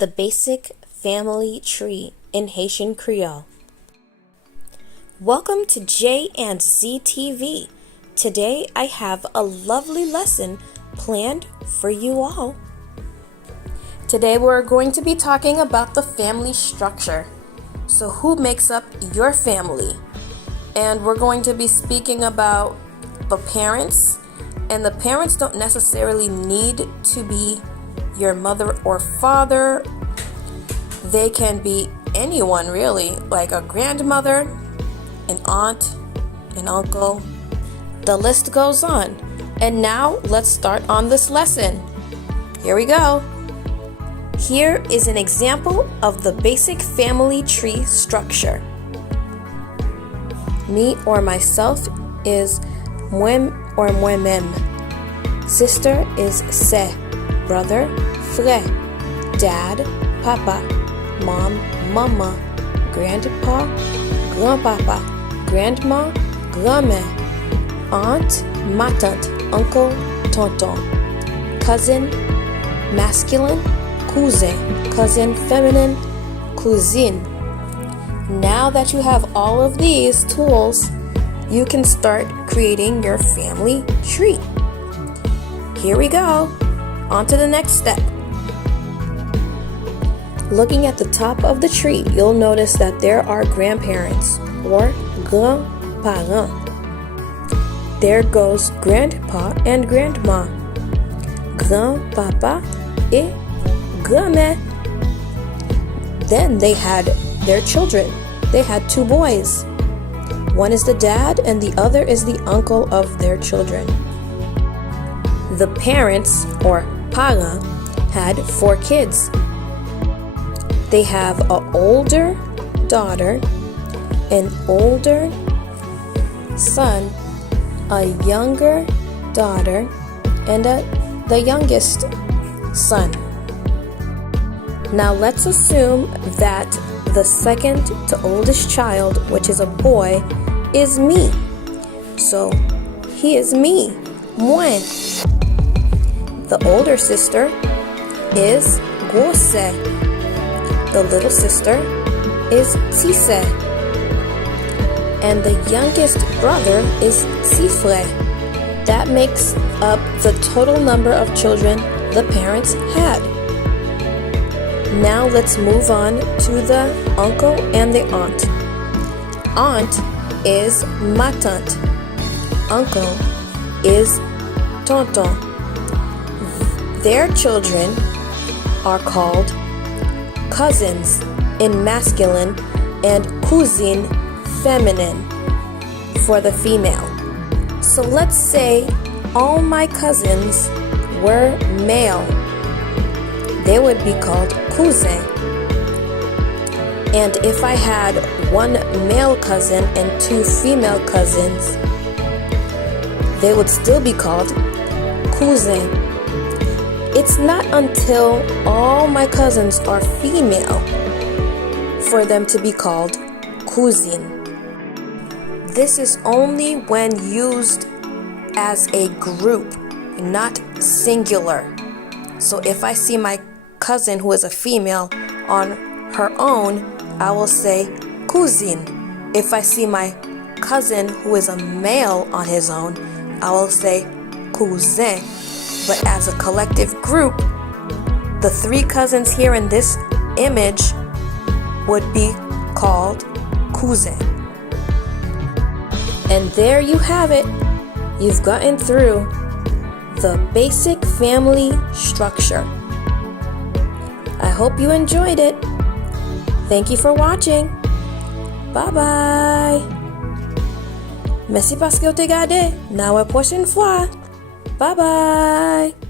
the basic family tree in Haitian Creole. Welcome to J and Z TV. Today I have a lovely lesson planned for you all. Today we're going to be talking about the family structure. So who makes up your family? And we're going to be speaking about the parents. And the parents don't necessarily need to be your mother or father. They can be anyone really, like a grandmother, an aunt, an uncle. The list goes on. And now let's start on this lesson. Here we go. Here is an example of the basic family tree structure. Me or myself is moi or moi-même. Sister is se. Brother, frère. Dad, papa. Mom, mama. Grandpa, grandpapa. Grandma, grand-mère. Aunt, ma tante. Uncle, tonton. Cousin, masculine, cousin. Cousin, feminine, cousine. Now that you have all of these tools, you can start creating your family tree. Here we go. On to the next step. Looking at the top of the tree, you'll notice that there are grandparents or grands-parents. There goes grandpa and grandma, grandpapa et grand-mère. Then they had their children. They had two boys. One is the dad and the other is the uncle of their children. The parents, or parents, had 4 kids. They have an older daughter, an older son, a younger daughter, and the youngest son. Now let's assume that the second to oldest child, which is a boy, is me. So he is me, moi. The older sister is grosse. The little sister is tisse. And the youngest brother is petit frère. That makes up the total number of children the parents had. Now let's move on to the uncle and the aunt. Aunt is ma tante. Uncle is tonton. Their children are called cousins in masculine and cousine feminine for the female. So let's say all my cousins were male. They would be called cousin. And if I had 1 male cousin and 2 female cousins, they would still be called cousin. It's not until all my cousins are female for them to be called cousine. This is only when used as a group, not singular. So if I see my cousin who is a female on her own, I will say cousine. If I see my cousin who is a male on his own, I will say cousin. But as a collective group, the 3 cousins here in this image would be called cousin. And there you have it. You've gotten through the basic family structure. I hope you enjoyed it. Thank you for watching. Bye bye. Merci parce que vous avez regardé. Na prochaine fois. Bye bye.